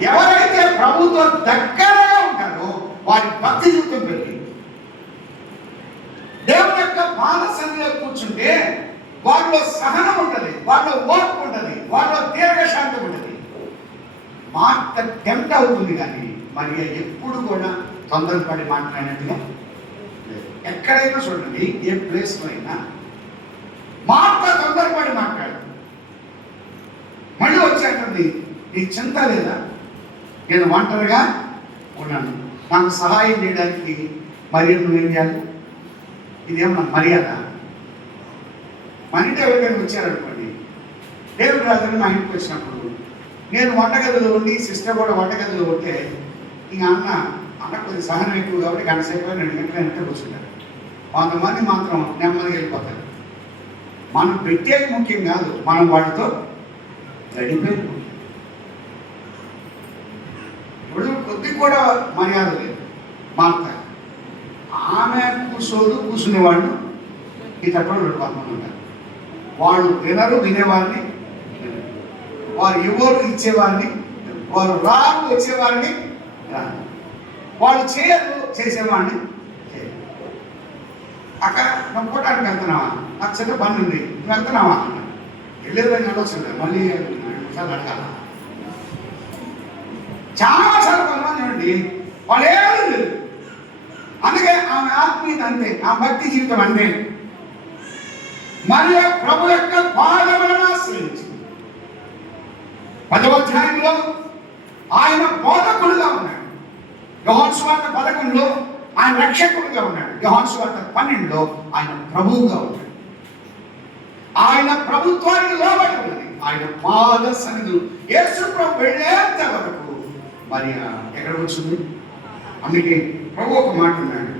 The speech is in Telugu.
ఎవరైతే ప్రభుతో దగ్గరగా ఉంటారో వారి భక్తి జీవితం పెరిగి దేవుని యొక్క పాద సన్నిధిలో కూర్చుంటే వారిలో సహనం ఉంటుంది, వారిలో ఓర్పు ఉంటుంది, వారిలో దీర్ఘశాంతం ఉంటుంది. మాట టెంప్ట్ అవుతుంది కానీ మరి ఎప్పుడు కూడా తొందరపడి మాట్లాడినట్టుగా ఎక్కడైనా చూడండి, ఏ ప్లేస్లో అయినా మాట తొందరపడి మాట్లాడు. మళ్ళీ వచ్చేటది నీకు చింత లేదా, నేను ఒంటరిగా ఉన్నాను, నాకు సహాయం చేయడానికి మరి నువ్వేం చేయాలి? ఇదేమన్నా మర్యాద? మన ఇంటి ఎవరికైనా వచ్చారనుకోండి, దేవుడు రాజుని మా ఇంటికి వచ్చినప్పుడు నేను వంటగదిలో ఉండి సిస్టర్ కూడా వంటగదిలో ఉంటే ఇంక అన్న కొద్ది సహనం ఎక్కువ కాబట్టి గంట సేపు 2 గంటల వెంట కూర్చుంటారు. 100 మంది మాత్రం నెమ్మదిగా వెళ్ళిపోతారు. మనం పెట్టేది ముఖ్యం కాదు, మనం వాటితో గడిపేది. ఇప్పుడు కొద్ది కూడా మర్యాద లేదు. మాట ఆమె కూర్చునేవాళ్ళు ఈ తప్పని 2 మంది ఉంటారు. వాళ్ళు వినరు, వినేవారిని వారు ఎవరు ఇచ్చేవారిని, వారు రారు వచ్చేవారిని రారు, వాళ్ళు చేయరు చేసేవాడిని చేయరు. అక్కడ నువ్వు పోవటానికి వెళ్తున్నావా, నాకు చిన్న పని ఉంది, నువ్వు వెళ్తున్నావా అన్న వెళ్ళేది వెళ్ళొచ్చింది, మళ్ళీ 2 నిమిషాలు అడగాల. చాలాసార్లు కొంతమంది చూడండి వాళ్ళు ఏమీ లేదు. అందుకే ఆమె ఆత్మీయత అంతే, ఆ భక్తి జీవితం అంతే. మరియు ప్రభు యొక్క పాదములను ఆశ్రయించి 10వ అధ్యాయంలో ఆయన బోధకుడుగా ఉన్నాడు. యోహాను సువార్త 11లో ఆయన రక్షకుడుగా ఉన్నాడు. యోహాను సువార్త 12లో ఆయన ప్రభువుగా ఉన్నాడు. ఆయన ప్రభుత్వానికి లోబడి ఉన్నది. ఆయన పాద సన్నిధులు యేసు ప్రభు వెళ్ళేంత వరకు మరి ఎక్కడికి వచ్చింది? అందుకే ప్రభు ఒక మాట ఉన్నాడు,